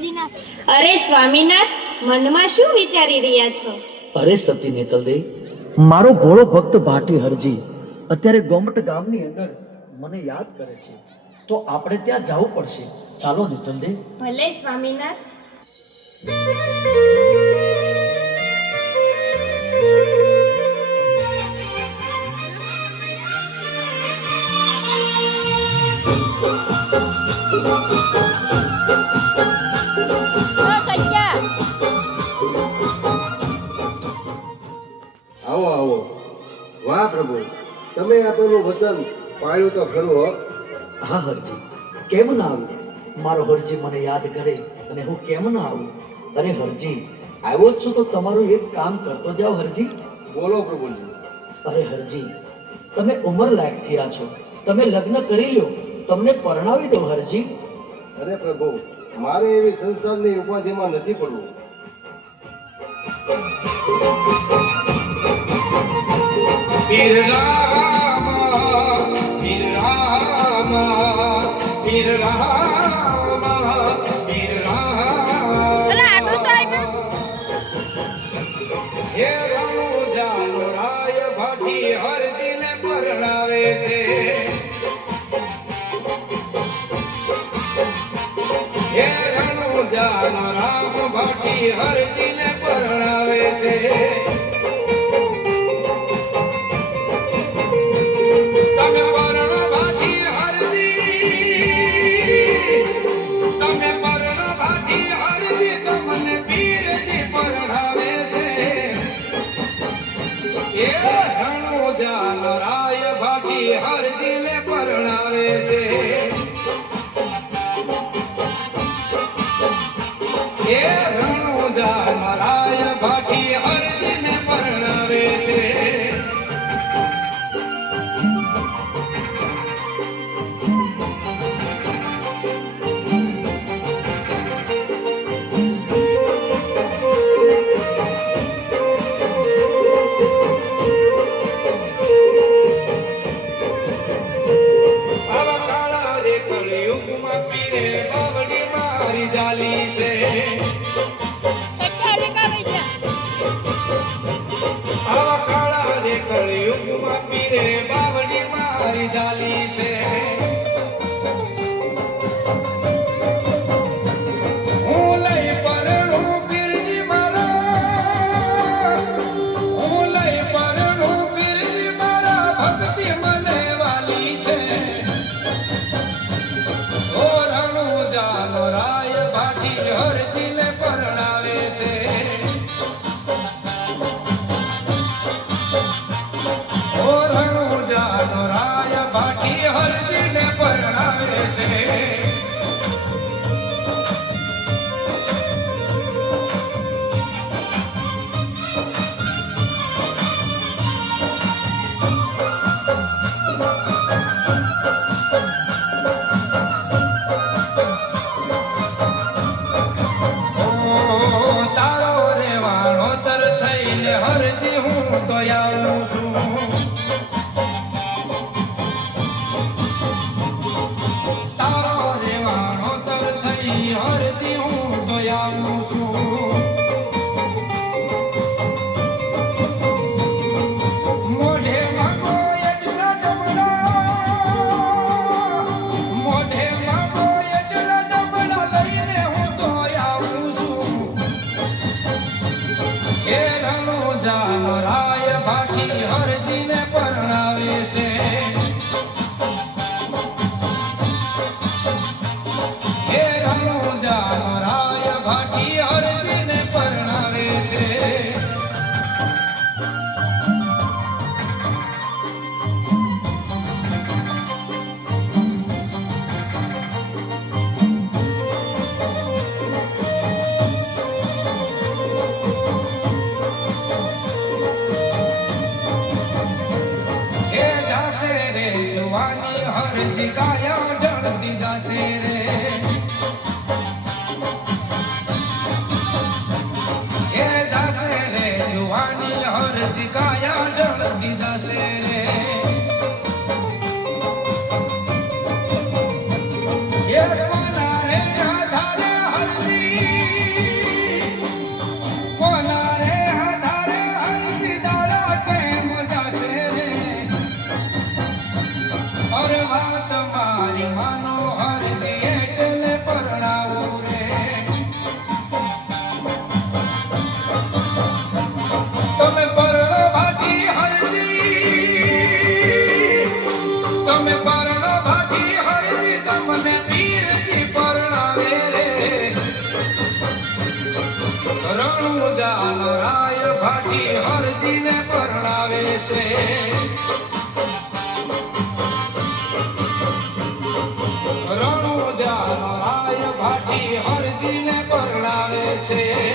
આદિનાથ. અરે સ્વામીનાથ, મનમાં શું વિચારી રહ્યા છો? અરે સતી નેતલદે, મારો ભોળો ભક્ત ભાટી હરજી અત્યારે ગોમટ ગામની અંદર મને યાદ કરે છે, તો આપણે ત્યાં જવું પડશે. ચાલો નેતલદે. ભલે સ્વામીનાથ. આવો આવો. વાહ પ્રભુ, તમે આપેલું વચન પાળ્યું તો ખરું હો. હા હરજી, કેમ ના આવું? મારો હરજી મને યાદ કરે અને હું કેમ ના આવું? અરે હરજી, આવ્યો જ છું તો તમારું એક કામ કરતો જાઓ હરજી. બોલો પ્રભુજી. અરે હરજી, તમે ઉંમર લાયક થયા છો, તમે લગ્ન કરી લ્યો, તમને પરણાવી દો હરજી. અરે પ્રભુ, મારે એવી સંસારની ઉપાધિમાં નથી પડવું. પીર રામા, પીર રામા, પીર રામા, પીર રામા. હે રણુજાનો રાય ભાટી હરજીને પરણાવે છે. હે રણુજાનો રામ ભાટી હરજીને પરણાવે છે. હરજીને પરણાવે છે. એ રણુજા મરાય ભાટી હરજીને પરણાવે છે. છે. રણુજાનો રાય ભાટી હરજીને પરણાવે છે.